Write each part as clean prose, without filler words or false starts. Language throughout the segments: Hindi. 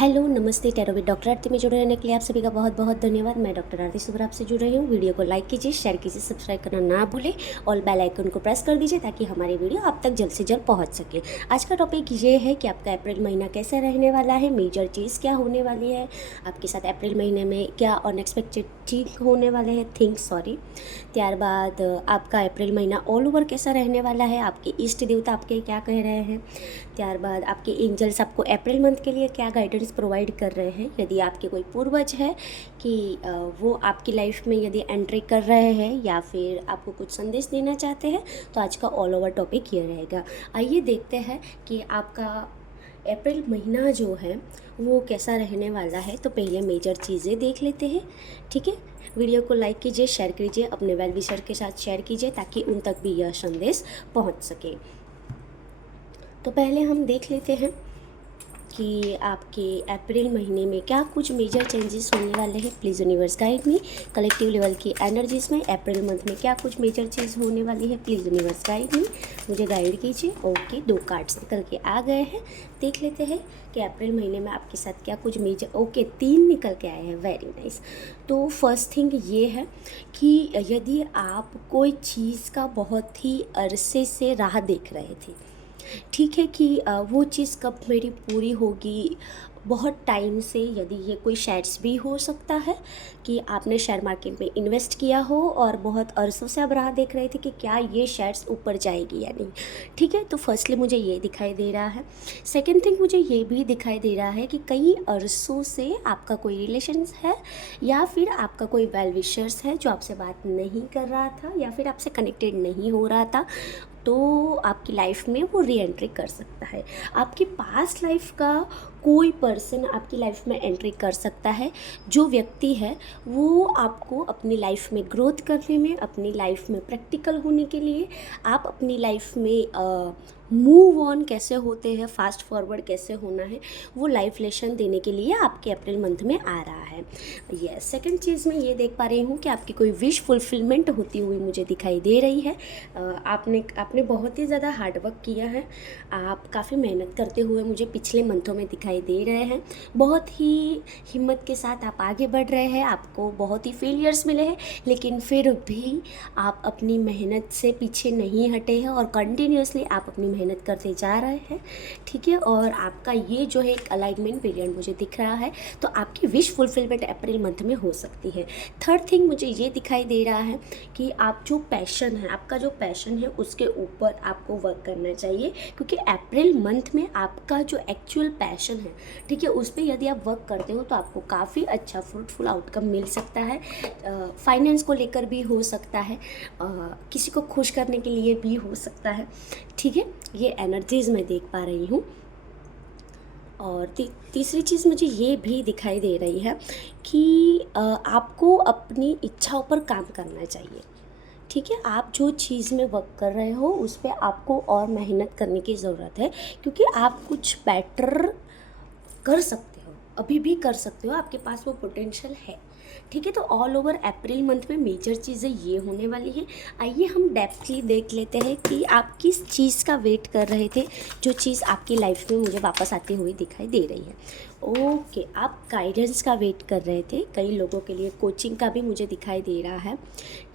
हेलो नमस्ते टैरो विद डॉक्टर आरती में जुड़े रहने के लिए आप सभी का बहुत बहुत धन्यवाद। मैं डॉक्टर आरती सुब्रा आपसे जुड़ रही हूँ। वीडियो को लाइक कीजिए, शेयर कीजिए, सब्सक्राइब करना ना भूलें और बेल आइकन को प्रेस कर दीजिए ताकि हमारी वीडियो आप तक जल्द से जल्द पहुँच सके। आज का टॉपिक ये है कि आपका अप्रैल महीना कैसा रहने वाला है, मेजर चीज़ क्या होने वाली है आपके साथ अप्रैल महीने में, क्या अनएक्सपेक्टेड चीज होने वाले हैं त्यारबाद आपका अप्रैल ऑल ओवर कैसा रहने वाला है, आपके इष्ट देवता आपके क्या कह रहे हैं, त्यारबाद आपके एंजल्स आपको अप्रैल मंथ के लिए क्या गाइडेंस प्रोवाइड कर रहे हैं। यदि आपके कोई पूर्वज है कि वो आपकी लाइफ में यदि एंट्री कर रहे हैं या फिर आपको कुछ संदेश देना चाहते हैं, तो आज का ऑल ओवर टॉपिक ये रहेगा। आइए देखते हैं कि आपका अप्रैल महीना जो है वो कैसा रहने वाला है। तो पहले मेजर चीज़ें देख लेते हैं, ठीक है। वीडियो को लाइक कीजिए, शेयर कीजिए, अपने वेल विशर के साथ शेयर कीजिए ताकि उन तक भी यह संदेश पहुंच सके। तो पहले हम देख लेते हैं कि आपके अप्रैल महीने में क्या कुछ मेजर चेंजेस होने वाले हैं। Please universe guide me. Collective level की एनर्जीज में अप्रैल मंथ में क्या कुछ मेजर चीज़ होने वाली है, प्लीज़ यूनिवर्स गाइड मी, मुझे गाइड कीजिए। ओके, 2 कार्ड्स निकल के आ गए हैं। देख लेते हैं कि अप्रैल महीने में आपके साथ क्या कुछ मेजर। ओके, 3 निकल के आए हैं, वेरी नाइस। तो फर्स्ट थिंग ये है कि यदि आप कोई चीज़ का बहुत ही अरसे से राह देख रहे थे, ठीक है, कि वो चीज़ कब मेरी पूरी होगी, बहुत टाइम से, यदि ये कोई शेयर्स भी हो सकता है कि आपने शेयर मार्केट में इन्वेस्ट किया हो और बहुत अरसों से आप राह देख रहे थे कि क्या ये शेयर्स ऊपर जाएगी या नहीं, ठीक है। तो फर्स्टली मुझे ये दिखाई दे रहा है। सेकंड थिंग मुझे ये भी दिखाई दे रहा है कि कई अरसों से आपका कोई रिलेशन है या फिर आपका कोई वेल विशर्स है जो आपसे बात नहीं कर रहा था या फिर आपसे कनेक्टेड नहीं हो रहा था, तो आपकी लाइफ में वो री एंट्री कर सकता है। आपकी पास्ट लाइफ का कोई पर्सन आपकी लाइफ में एंट्री कर सकता है। जो व्यक्ति है वो आपको अपनी लाइफ में ग्रोथ करने में, अपनी लाइफ में प्रैक्टिकल होने के लिए, आप अपनी लाइफ में मूव ऑन कैसे होते हैं, फास्ट फॉरवर्ड कैसे होना है, वो लाइफ लेसन देने के लिए आपके अप्रैल मंथ में आ रहा है। यस, सेकंड चीज़ मैं ये देख पा रही हूँ कि आपकी कोई विश फुलफिलमेंट होती हुई मुझे दिखाई दे रही है। आपने बहुत ही ज़्यादा हार्डवर्क किया है, आप काफ़ी मेहनत करते हुए मुझे पिछले मंथों में दिखाई दे रहे हैं। बहुत ही हिम्मत के साथ आप आगे बढ़ रहे हैं, आपको बहुत ही फेलियर्स मिले हैं, लेकिन फिर भी आप अपनी मेहनत से पीछे नहीं हटे हैं और कंटिन्यूसली आप अपनी मेहनत करते जा रहे हैं, ठीक है। और आपका ये जो है एक अलाइनमेंट पीरियड मुझे दिख रहा है, तो आपकी विश फुलफिलमेंट अप्रैल मंथ में हो सकती है। थर्ड थिंग मुझे ये दिखाई दे रहा है कि आप जो पैशन है, आपका जो पैशन है उसके ऊपर आपको वर्क करना चाहिए, क्योंकि अप्रैल मंथ में आपका जो एक्चुअल पैशन है, ठीक है, उस पर यदि आप वर्क करते हो तो आपको काफ़ी अच्छा फ्रूटफुल आउटकम मिल सकता है। फाइनेंस को लेकर भी हो सकता है, किसी को खुश करने के लिए भी हो सकता है, ठीक है। ये एनर्जीज़ मैं देख पा रही हूँ। और तीसरी चीज़ मुझे ये भी दिखाई दे रही है कि आपको अपनी इच्छाओं पर काम करना चाहिए, ठीक है। आप जो चीज़ में वर्क कर रहे हो उस पर आपको और मेहनत करने की ज़रूरत है, क्योंकि आप कुछ बेटर कर सकते हो, अभी भी कर सकते हो, आपके पास वो पोटेंशियल है, ठीक है। तो ऑल ओवर अप्रैल मंथ में मेजर चीज़ें ये होने वाली है। आइए हम डेप्थली देख लेते हैं कि आप किस चीज़ का वेट कर रहे थे, जो चीज़ आपकी लाइफ में मुझे वापस आती हुई दिखाई दे रही है। ओके, आप गाइडेंस का वेट कर रहे थे, कई लोगों के लिए कोचिंग का भी मुझे दिखाई दे रहा है,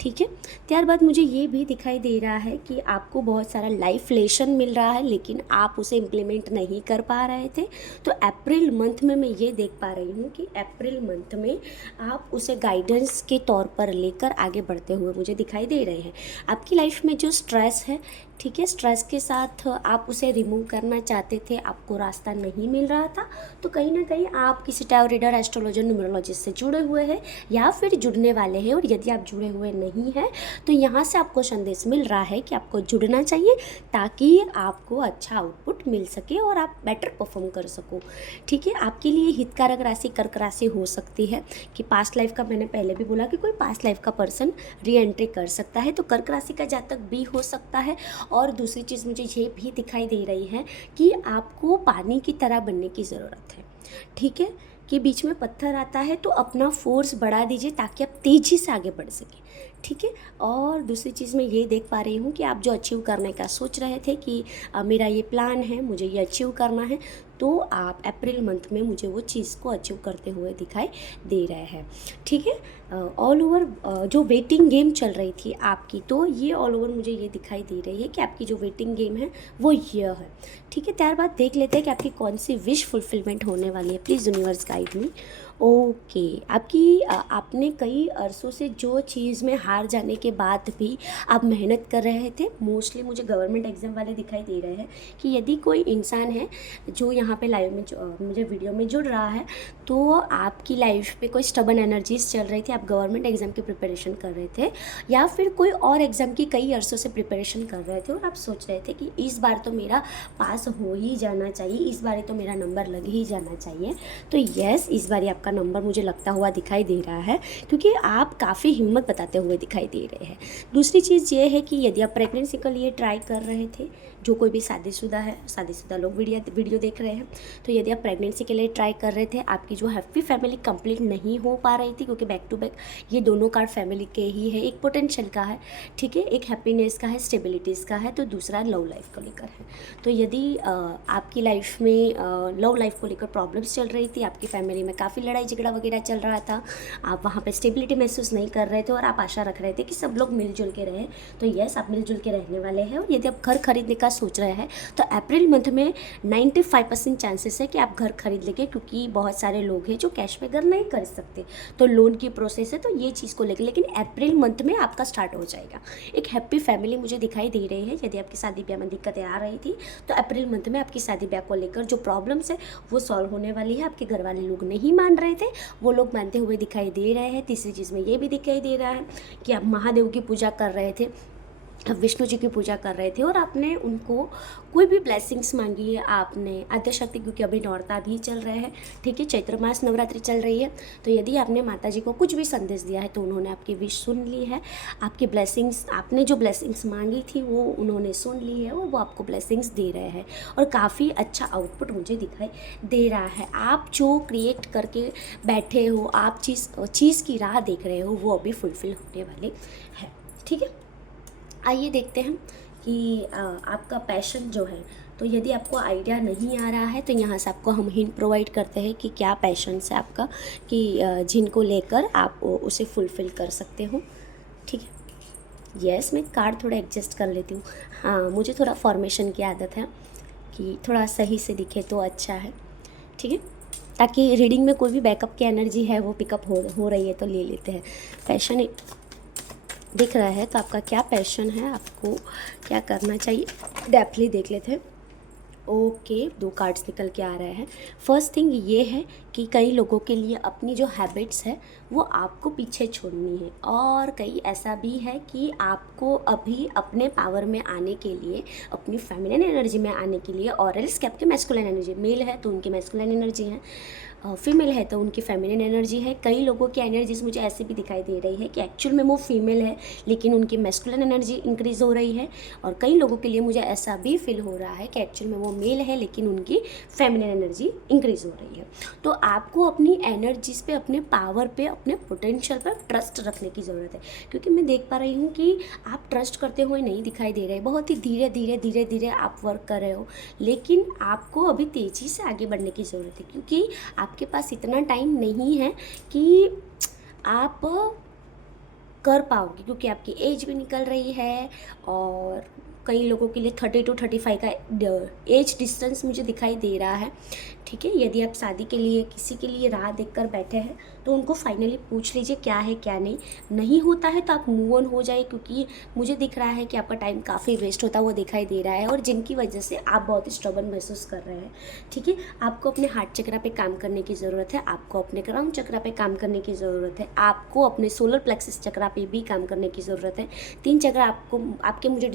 ठीक है। त्यारबाद मुझे ये भी दिखाई दे रहा है कि आपको बहुत सारा लाइफ लेसन मिल रहा है लेकिन आप उसे इम्प्लीमेंट नहीं कर पा रहे थे। तो अप्रैल मंथ में मैं ये देख पा रही हूँ कि अप्रैल मंथ में आप उसे गाइडेंस के तौर पर लेकर आगे बढ़ते हुए मुझे दिखाई दे रहे हैं। आपकी लाइफ में जो स्ट्रेस है, ठीक है, स्ट्रेस के साथ आप उसे रिमूव करना चाहते थे, आपको रास्ता नहीं मिल रहा था, तो कहीं ना कहीं आप किसी टैरो रीडर, एस्ट्रोलॉजर, न्यूमरोलॉजिस्ट से जुड़े हुए हैं या फिर जुड़ने वाले हैं। और यदि आप जुड़े हुए नहीं हैं तो यहाँ से आपको संदेश मिल रहा है कि आपको जुड़ना चाहिए ताकि आपको अच्छा आउटपुट मिल सके और आप बेटर परफॉर्म कर सको, ठीक है। आपके लिए हितकारक राशि कर्क राशि हो सकती है कि पास्ट लाइफ का, मैंने पहले भी बोला कि कोई पास्ट लाइफ का पर्सन री एंट्री कर सकता है, तो कर्क राशि का जातक भी हो सकता है। और दूसरी चीज़ मुझे ये भी दिखाई दे रही है कि आपको पानी की तरह बनने की ज़रूरत है, ठीक है, कि बीच में पत्थर आता है तो अपना फोर्स बढ़ा दीजिए ताकि आप तेज़ी से आगे बढ़ सकें, ठीक है। और दूसरी चीज़ मैं ये देख पा रही हूँ कि आप जो अचीव करने का सोच रहे थे कि मेरा ये प्लान है, मुझे ये अचीव करना है, तो आप अप्रैल मंथ में मुझे वो चीज़ को अचीव करते हुए दिखाई दे रहे हैं। ठीक है, ऑल ओवर जो वेटिंग गेम चल रही थी आपकी, तो ये ऑल ओवर मुझे ये दिखाई दे रही है कि आपकी जो वेटिंग गेम है वो ये है। ठीक है, त्यारबाद देख लेते हैं कि आपकी कौन सी विश फुलफिलमेंट होने वाली है। Please universe guide me. Okay, आपकी आपने कई अरसों से जो चीज़ में हार जाने के बाद भी आप मेहनत कर रहे थे, मोस्टली मुझे गवर्नमेंट एग्ज़ाम वाले दिखाई दे रहे हैं कि यदि कोई इंसान है जो यहाँ पे लाइव में मुझे वीडियो में जुड़ रहा है, तो आपकी लाइफ पे कोई स्टबन एनर्जीज चल रही थी, आप गवर्नमेंट एग्ज़ाम की प्रिपरेशन कर रहे थे या फिर कोई और एग्ज़ाम की कई अरसों से प्रिपरेशन कर रहे थे और आप सोच रहे थे कि इस बार तो मेरा पास हो ही जाना चाहिए, इस बार तो मेरा नंबर लग ही जाना चाहिए। तो यस, इस बार आपका नंबर मुझे लगता हुआ दिखाई दे रहा है, क्योंकि आप काफ़ी हिम्मत बताते हुए दिखाई दे रहे हैं। दूसरी चीज़ ये है कि यदि आप प्रेगनेंसी के लिए ट्राई कर रहे थे, जो कोई भी शादीशुदा लोग वीडियो देख रहे हैं, तो यदि आप प्रेगनेंसी के लिए ट्राई कर रहे थे, आपकी जो हैप्पी फैमिली कंप्लीट नहीं हो पा रही थी, क्योंकि बैक टू बैक ये दोनों कार्ड फैमिली के ही है, एक पोटेंशियल का है, ठीक है, एक हैप्पीनेस का है, स्टेबिलिटीज़ का है, तो दूसरा लव लाइफ को लेकर है। तो यदि आपकी लाइफ में लव लाइफ को लेकर प्रॉब्लम्स चल रही थी, आपकी फैमिली में काफ़ी लड़ाई झगड़ा वगैरह चल रहा था, आप वहाँ पे स्टेबिलिटी महसूस नहीं कर रहे थे और आप आशा रख रहे थे कि सब लोग मिलजुल के रहें, तो यस, आप मिलजुल के रहने वाले हैं। और यदि आप घर खरीदने का सोच रहे हैं, तो अप्रैल मंथ में 95% चांसेस है कि आप घर खरीद लेंगे, क्योंकि बहुत सारे लोग हैं जो कैश पे घर नहीं कर सकते, तो लोन की प्रोसेस है, तो ये चीज़ को लेकर, लेकिन अप्रैल मंथ में आपका स्टार्ट हो जाएगा। एक हैप्पी फैमिली मुझे दिखाई दे रही है। यदि आपकी शादी ब्याह में दिक्कतें आ रही थी, तो अप्रैल मंथ में आपकी शादी ब्याह को लेकर जो प्रॉब्लम्स है वो सॉल्व होने वाली है। आपके घर वाले लोग नहीं मान रहे थे, वो लोग मानते हुए दिखाई दे रहे हैं। तीसरी चीज़ में ये भी दिखाई दे रहा है कि आप महादेव की पूजा कर रहे थे, विष्णु जी की पूजा कर रहे थे और आपने उनको कोई भी ब्लेसिंग्स मांगी है, आपने आद्यशक्ति, क्योंकि अभी नौरता भी चल रहे हैं, ठीक है, चैत्र मास नवरात्रि चल रही है, तो यदि आपने माता जी को कुछ भी संदेश दिया है तो उन्होंने आपकी विश सुन ली है। आपकी ब्लेसिंग्स, आपने जो ब्लेसिंग्स मांगी थी वो उन्होंने सुन ली है और वो आपको ब्लेसिंग्स दे रहे हैं और काफ़ी अच्छा आउटपुट मुझे दिखाई दे रहा है। आप जो क्रिएट करके बैठे हो, आप चीज़ की राह देख रहे हो, वो अभी फुलफिल होने वाले हैं। ठीक है, आइए देखते हैं कि आपका पैशन जो है, तो यदि आपको आइडिया नहीं आ रहा है तो यहाँ से आपको हम हिंट प्रोवाइड करते हैं कि क्या पैशन है आपका, कि जिनको लेकर आप उसे फुलफ़िल कर सकते हो। ठीक है, यस, मैं कार्ड थोड़ा एडजस्ट कर लेती हूँ। हाँ, मुझे थोड़ा फॉर्मेशन की आदत है कि थोड़ा सही से दिखे तो अच्छा है। ठीक है, ताकि रीडिंग में कोई भी बैकअप की एनर्जी है वो पिकअप हो रही है तो ले लेते हैं। पैशन दिख रहा है, तो आपका क्या पैशन है, आपको क्या करना चाहिए, डेप्थली देख लेते हैं। ओके, 2 कार्ड्स निकल के आ रहे हैं। फर्स्ट थिंग ये है कि कई लोगों के लिए अपनी जो हैबिट्स है वो आपको पीछे छोड़नी है, और कई ऐसा भी है कि आपको अभी अपने पावर में आने के लिए, अपनी फेमिनिन एनर्जी में आने के लिए, और एल्स कि आपकी मैस्कुलिन एनर्जी, मेल है तो उनकी मैस्कुलिन एनर्जी है, फीमेल है तो उनकी फेमिनिन एनर्जी है। कई लोगों की एनर्जीज मुझे ऐसी भी दिखाई दे रही है कि एक्चुअल में वो फीमेल है लेकिन उनकी मैस्कुलिन एनर्जी इंक्रीज़ हो रही है, और कई लोगों के लिए मुझे ऐसा भी फील हो रहा है कि एक्चुअल में वो मेल है लेकिन उनकी फेमिनिन एनर्जी इंक्रीज़ हो रही है। तो आपको अपनी एनर्जीज पे, अपने पावर पे, अपने पोटेंशियल पर ट्रस्ट रखने की ज़रूरत है, क्योंकि मैं देख पा रही हूँ कि आप ट्रस्ट करते हुए नहीं दिखाई दे रहे, बहुत ही धीरे धीरे आप वर्क कर रहे हो, लेकिन आपको अभी तेज़ी से आगे बढ़ने की ज़रूरत है, क्योंकि आपके पास इतना टाइम नहीं है कि आप कर पाओगे, क्योंकि आपकी एज भी निकल रही है, और कई लोगों के लिए 30 to 35 का एज डिस्टेंस मुझे दिखाई दे रहा है। ठीक है, यदि आप शादी के लिए किसी के लिए राह देखकर बैठे हैं तो उनको फाइनली पूछ लीजिए क्या है क्या नहीं होता है तो आप मूव ऑन हो जाए, क्योंकि मुझे दिख रहा है कि आपका टाइम काफ़ी वेस्ट होता हुआ दिखाई दे रहा है, और जिनकी वजह से आप बहुत स्ट्रगल महसूस कर रहे हैं। ठीक है, आपको अपने हार्ट चक्र पे काम करने की ज़रूरत है, आपको अपने क्राउन चक्र पे काम करने की ज़रूरत है, आपको अपने सोलर प्लेक्सस चक्र पे भी काम करने की ज़रूरत है। 3 चक्र आपके मुझे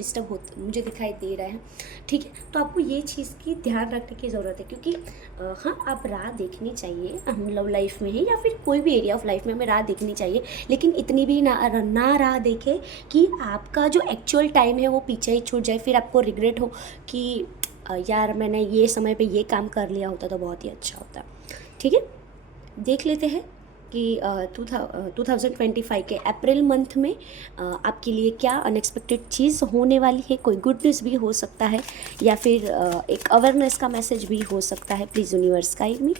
मुझे दिखाई दे रहा है। ठीक है, तो आपको ये चीज़ की ध्यान रखने की ज़रूरत है, क्योंकि हाँ, आप राह देखनी चाहिए, हम लव लाइफ में है या फिर कोई भी एरिया ऑफ लाइफ में हमें राह देखनी चाहिए, लेकिन इतनी भी ना राह देखे कि आपका जो एक्चुअल टाइम है वो पीछे ही छूट जाए, फिर आपको रिग्रेट हो कि यार मैंने ये समय पे ये काम कर लिया होता तो बहुत ही अच्छा होता। ठीक है, देख लेते हैं कि 2025 के अप्रैल मंथ में आपके लिए क्या अनएक्सपेक्टेड चीज़ होने वाली है। कोई गुड न्यूज़ भी हो सकता है या फिर एक अवेयरनेस का मैसेज भी हो सकता है। प्लीज़ यूनिवर्स गाइड मी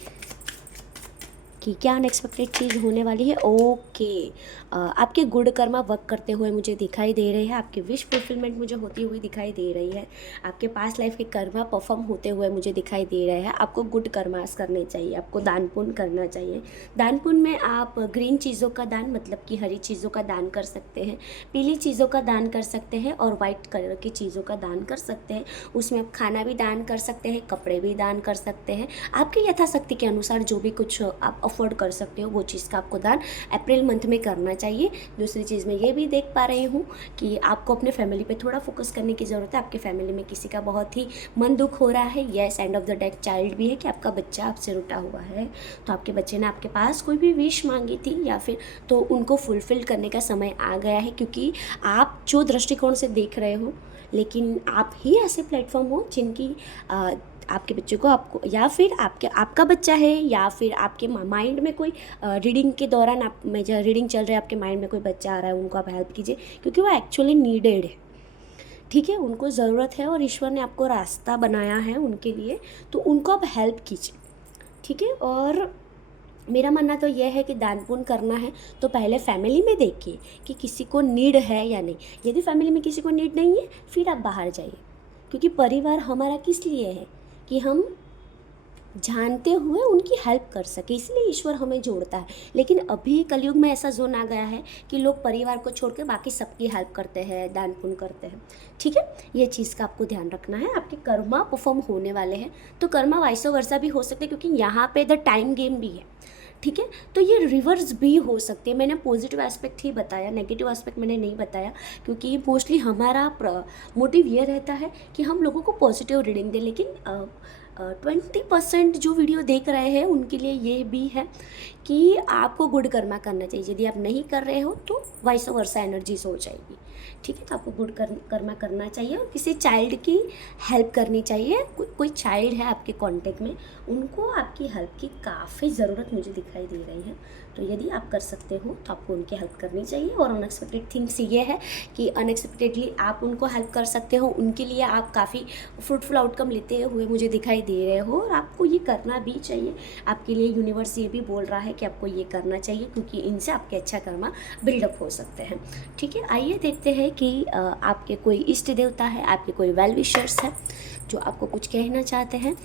कि क्या अनएक्सपेक्टेड चीज़ होने वाली है। ओके, आपके गुड कर्मा वर्क करते हुए मुझे दिखाई दे रहे हैं। आपकी विश फुलफिलमेंट मुझे होती हुई दिखाई दे रही है। आपके पास लाइफ के कर्मा परफॉर्म होते हुए मुझे दिखाई दे रहे हैं। आपको गुड कर्मास करने चाहिए, आपको दान पुण्य करना चाहिए। दान पुण्य में आप ग्रीन चीज़ों का दान, मतलब कि हरी चीज़ों का दान कर सकते हैं, पीली चीज़ों का दान कर सकते हैं और वाइट कलर की चीज़ों का दान कर सकते हैं। उसमें आप खाना भी दान कर सकते हैं, कपड़े भी दान कर सकते हैं। आपकी यथाशक्ति के अनुसार जो भी कुछ आप अफोर्ड कर सकते हो वो चीज़ का आपको दान अप्रैल मंथ में करना चाहिए। दूसरी चीज़ मैं ये भी देख पा रही हूँ कि आपको अपने फैमिली पे थोड़ा फोकस करने की ज़रूरत है। आपके फैमिली में किसी का बहुत ही मन दुख हो रहा है। Yes, end of the death child भी है कि आपका बच्चा आपसे रुटा हुआ है। तो आपके बच्चे ने आपके पास कोई भी विश मांगी थी या फिर तो उनको फुलफिल करने का समय आ गया है, क्योंकि आप जो दृष्टिकोण से देख रहे हो, लेकिन आप ही ऐसे प्लेटफॉर्म हो जिनकी आपके बच्चे को आपको या फिर आपका बच्चा है या फिर आपके माइंड में कोई रीडिंग के दौरान आप में जो रीडिंग चल रहा है आपके माइंड में कोई बच्चा आ रहा है, उनको आप हेल्प कीजिए क्योंकि वो एक्चुअली नीडेड है। ठीक है, उनको ज़रूरत है और ईश्वर ने आपको रास्ता बनाया है उनके लिए, तो उनको आप हेल्प कीजिए। ठीक है, और मेरा मानना तो यह है कि दान पुण्य करना है तो पहले फैमिली में देखिए कि किसी को नीड है या नहीं। यदि फैमिली में किसी को नीड नहीं है फिर आप बाहर जाइए, क्योंकि परिवार हमारा किस लिए है कि हम जानते हुए उनकी हेल्प कर सके, इसलिए ईश्वर हमें जोड़ता है। लेकिन अभी कलयुग में ऐसा जोन आ गया है कि लोग परिवार को छोड़ के बाकी सबकी हेल्प करते हैं, दान पुण्य करते हैं। ठीक है, ये चीज़ का आपको ध्यान रखना है। आपके कर्मा परफॉर्म होने वाले हैं, तो कर्मा वाइसो वर्सा भी हो सकते हैं, क्योंकि यहाँ पे द टाइम गेम भी है। ठीक है, तो ये रिवर्स भी हो सकती है। मैंने पॉजिटिव एस्पेक्ट ही बताया, नेगेटिव एस्पेक्ट मैंने नहीं बताया, क्योंकि मोस्टली हमारा मोटिव ये रहता है कि हम लोगों को पॉजिटिव रीडिंग दें। लेकिन 20% जो वीडियो देख रहे हैं उनके लिए ये भी है कि आपको गुड कर्मा करना चाहिए। यदि आप नहीं कर रहे हो तो वाइस वर्सा एनर्जीज हो जाएगी। ठीक है, तो आपको गुड कर्मा करना चाहिए और किसी चाइल्ड की हेल्प करनी चाहिए। कोई चाइल्ड है आपके कांटेक्ट में, उनको आपकी हेल्प की काफ़ी ज़रूरत मुझे दिखाई दे रही है। तो यदि आप कर सकते हो तो आपको उनकी हेल्प करनी चाहिए। और अनएक्सपेक्टेड थिंग्स ये है कि अनएक्सपेक्टेडली आप उनको हेल्प कर सकते हो, उनके लिए आप काफ़ी फ्रूटफुल आउटकम लेते हुए मुझे दिखाई दे रहे हो, और आपको ये करना भी चाहिए। आपके लिए यूनिवर्स ये भी बोल रहा है कि आपको ये करना चाहिए, क्योंकि इनसे आपके अच्छा कर्मा बिल्डअप हो सकते हैं। ठीक है, आइए देखते हैं कि आपके कोई इष्ट देवता है, आपके कोई वेल विशर्स है जो आपको कुछ कहना चाहते हैं।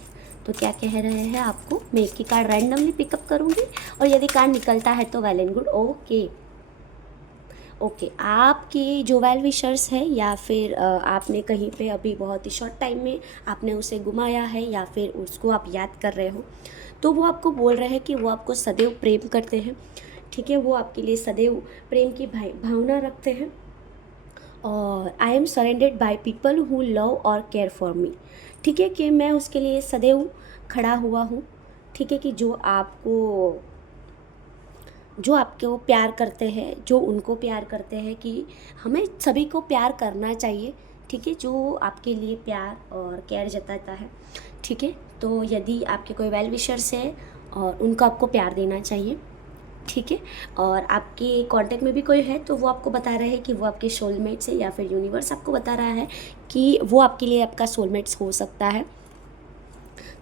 तो क्या कह रहे हैं आपको। मैं एक ही कार्ड रैंडमली पिकअप करूँगी और यदि कार्ड निकलता है तो वेल एंड गुड। ओके, आपकी जो वेल विशर्स है या फिर आपने कहीं पे अभी बहुत ही शॉर्ट टाइम में आपने उसे गुमाया है या फिर उसको आप याद कर रहे हो, तो वो आपको बोल रहे हैं कि वो आपको सदैव प्रेम करते हैं। ठीक है, वो आपके लिए सदैव प्रेम की भावना रखते हैं। और I am surrendered by people who love और केयर फॉर मी। ठीक है, कि मैं उसके लिए सदैव खड़ा हुआ हूँ। ठीक है, कि जो आपको प्यार करते हैं, जो उनको प्यार करते हैं, कि हमें सभी को प्यार करना चाहिए। ठीक है, जो आपके लिए प्यार और केयर जताता है। ठीक है, तो यदि आपके कोई वेल विशर्स है और उनको आपको प्यार देना चाहिए। ठीक है, और आपके कांटेक्ट में भी कोई है तो वो आपको बता रहे हैं कि वो आपके सोलमेट्स है, या फिर यूनिवर्स आपको बता रहा है कि वो आपके लिए आपका सोलमेट्स हो सकता है।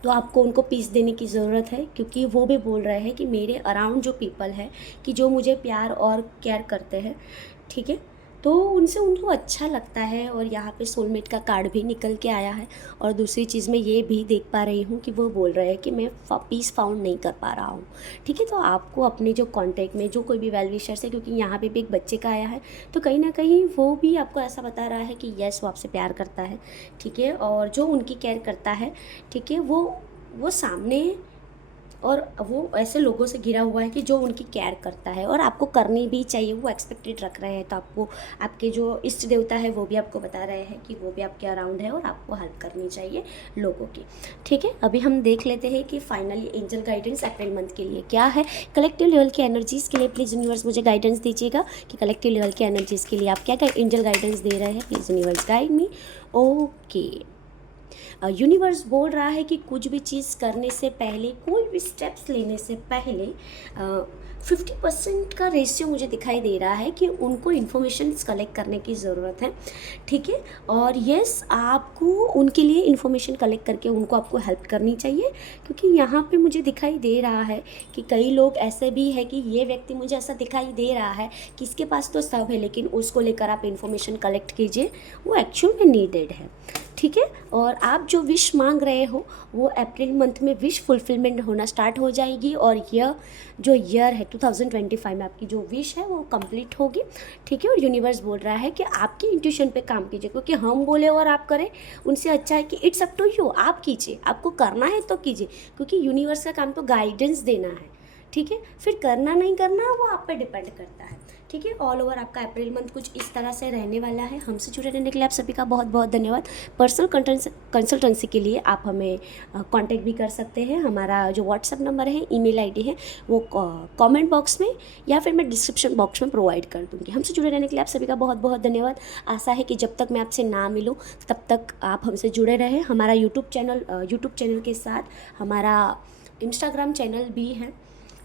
तो आपको उनको पीस देने की ज़रूरत है, क्योंकि वो भी बोल रहे हैं कि मेरे अराउंड जो पीपल है कि जो मुझे प्यार और केयर करते हैं। ठीक है, तो उनसे उनको अच्छा लगता है। और यहाँ पे सोलमेट का कार्ड भी निकल के आया है। और दूसरी चीज़ मैं ये भी देख पा रही हूँ कि वो बोल रहे हैं कि मैं पीस फाउंड नहीं कर पा रहा हूँ। ठीक है, तो आपको अपने जो कांटेक्ट में जो कोई भी वेल विशर्स है, क्योंकि यहाँ पे भी एक बच्चे का आया है, तो कहीं ना कहीं वो भी आपको ऐसा बता रहा है कि यस, वो आपसे प्यार करता है। ठीक है, और जो उनकी केयर करता है, ठीक है, वो सामने और वो ऐसे लोगों से घिरा हुआ है कि जो उनकी केयर करता है, और आपको करनी भी चाहिए। वो एक्सपेक्टेड रख रहे हैं, तो आपको आपके जो इष्ट देवता है वो भी आपको बता रहे हैं कि वो भी आपके अराउंड है और आपको हेल्प करनी चाहिए लोगों की। ठीक है, अभी हम देख लेते हैं कि finally angel guidance April month के लिए क्या है। कलेक्टिव लेवल की एनर्जीज़ के लिए प्लीज़ यूनिवर्स मुझे गाइडेंस दीजिएगा कि कलेक्टिव लेवल की एनर्जीज़ के लिए आप क्या क्या एंजल गाइडेंस दे रहे हैं। Please universe guide me. Okay, universe बोल रहा है कि कुछ भी चीज़ करने से पहले, कोई भी स्टेप्स लेने से पहले 50% का रेशियो मुझे दिखाई दे रहा है कि उनको इन्फॉर्मेशंस कलेक्ट करने की ज़रूरत है, ठीक है। और यस, आपको उनके लिए इन्फॉर्मेशन कलेक्ट करके उनको आपको हेल्प करनी चाहिए, क्योंकि यहाँ पे मुझे दिखाई दे रहा है कि कई लोग ऐसे भी है कि ये व्यक्ति, मुझे ऐसा दिखाई दे रहा है कि इसके पास तो सब है लेकिन उसको लेकर आप इन्फॉर्मेशन कलेक्ट कीजिए, वो एक्चुअल में नीडेड है, ठीक है। और आप जो विश मांग रहे हो वो अप्रैल मंथ में विश फुलफिलमेंट होना स्टार्ट हो जाएगी, और यह जो ईयर है 2025 में आपकी जो विश है वो कंप्लीट होगी, ठीक है। और यूनिवर्स बोल रहा है कि आपकी इंट्यूशन पे काम कीजिए, क्योंकि हम बोले और आप करें उनसे अच्छा है कि इट्स अप टू यू, आप कीजिए, आपको करना है तो कीजिए, क्योंकि यूनिवर्स का काम तो गाइडेंस देना है, ठीक है। फिर करना नहीं करना वो आप पे डिपेंड करता है, ठीक है। ऑल ओवर आपका अप्रैल मंथ कुछ इस तरह से रहने वाला है। हमसे जुड़े रहने के लिए आप सभी का बहुत बहुत धन्यवाद। पर्सनल कंसल्टेंसी के लिए आप हमें कांटेक्ट भी कर सकते हैं। हमारा जो व्हाट्सएप नंबर है, ईमेल आईडी है, वो कमेंट बॉक्स में या फिर मैं डिस्क्रिप्शन बॉक्स में प्रोवाइड कर दूँगी। हमसे जुड़े रहने के लिए आप सभी का बहुत बहुत धन्यवाद। आशा है कि जब तक मैं आपसे ना मिलूँ तब तक आप हमसे जुड़े रहें। हमारा यूट्यूब चैनल के साथ हमारा इंस्टाग्राम चैनल भी है,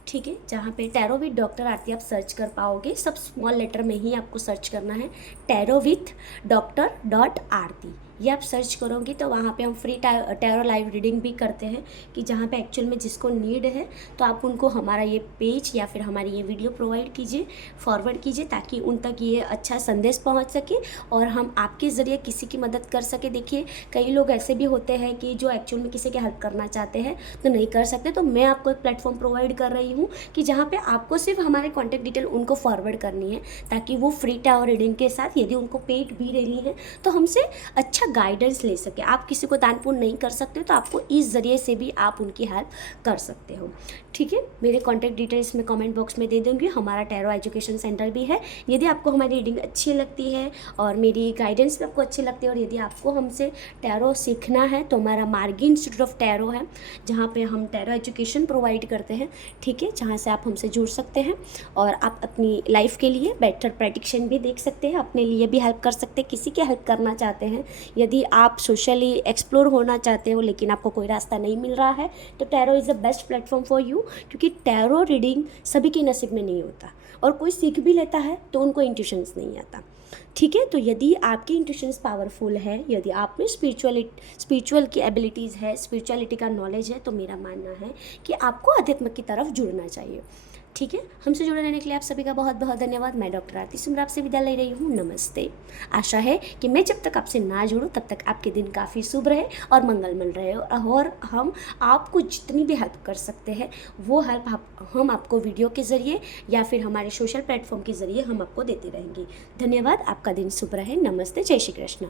ठीक है, जहाँ पे टैरो विथ डॉक्टर आरती आप सर्च कर पाओगे। सब स्मॉल लेटर में ही आपको सर्च करना है, TAROWITH.ARTI, ये आप सर्च करोगे तो वहाँ पे हम फ्री टैरो लाइव रीडिंग भी करते हैं, कि जहाँ पे एक्चुअल में जिसको नीड है तो आप उनको हमारा ये पेज या फिर हमारी ये वीडियो प्रोवाइड कीजिए, फॉरवर्ड कीजिए, ताकि उन तक ये अच्छा संदेश पहुँच सके और हम आपके ज़रिए किसी की मदद कर सके। देखिए, कई लोग ऐसे भी होते हैं कि जो एक्चुअल में किसी की हेल्प करना चाहते हैं तो नहीं कर सकते, तो मैं आपको एक प्लेटफॉर्म प्रोवाइड कर रही हूँ कि जहाँ पे आपको सिर्फ हमारे कॉन्टैक्ट डिटेल उनको फॉरवर्ड करनी है, ताकि वो फ्री टैरो रीडिंग के साथ, यदि उनको पेड भी लेनी है तो हमसे अच्छा गाइडेंस ले सके। आप किसी को दान पुण्य नहीं कर सकते तो आपको इस ज़रिए से भी आप उनकी हेल्प कर सकते हो, ठीक है। मेरे कॉन्टैक्ट डिटेल्स में कमेंट बॉक्स में दे दूँगी। हमारा टैरो एजुकेशन सेंटर भी है। यदि आपको हमारी रीडिंग अच्छी लगती है और मेरी गाइडेंस भी आपको अच्छी लगती है, और यदि आपको हमसे टैरो सीखना है तो हमारा मार्गी इंस्टीट्यूट ऑफ टैरो है, जहाँ पे हम टैरो एजुकेशन प्रोवाइड करते हैं, ठीक है, जहाँ से आप हमसे जुड़ सकते हैं और आप अपनी लाइफ के लिए बेटर प्रेडिक्शन भी देख सकते हैं, अपने लिए भी हेल्प कर सकते हैं, किसी की हेल्प करना चाहते हैं। यदि आप सोशली एक्सप्लोर होना चाहते हो लेकिन आपको कोई रास्ता नहीं मिल रहा है तो tarot is the best platform for you, क्योंकि टैरो रीडिंग सभी के नसीब में नहीं होता, और कोई सीख भी लेता है तो उनको इंट्यूशंस नहीं आता, ठीक है। तो यदि आपकी इंट्यूशंस पावरफुल है, यदि आप में स्पिरिचुअल की एबिलिटीज़ है, स्पिरिचुअलिटी का नॉलेज है, तो मेरा मानना है कि आपको अध्यात्म की तरफ जुड़ना चाहिए, ठीक है। हमसे जुड़े रहने के लिए आप सभी का बहुत बहुत धन्यवाद। मैं डॉक्टर आरती सुमरा आपसे विदा ले रही हूँ। नमस्ते। आशा है कि मैं जब तक आपसे ना जुड़ूँ तब तक आपके दिन काफ़ी शुभ रहे और मंगलमय रहे, और हम आपको जितनी भी हेल्प कर सकते हैं वो हेल्प हम आपको वीडियो के ज़रिए या फिर हमारे सोशल प्लेटफॉर्म के ज़रिए हम आपको देते रहेंगे। धन्यवाद। आपका दिन शुभ रहे। नमस्ते। जय श्री कृष्ण।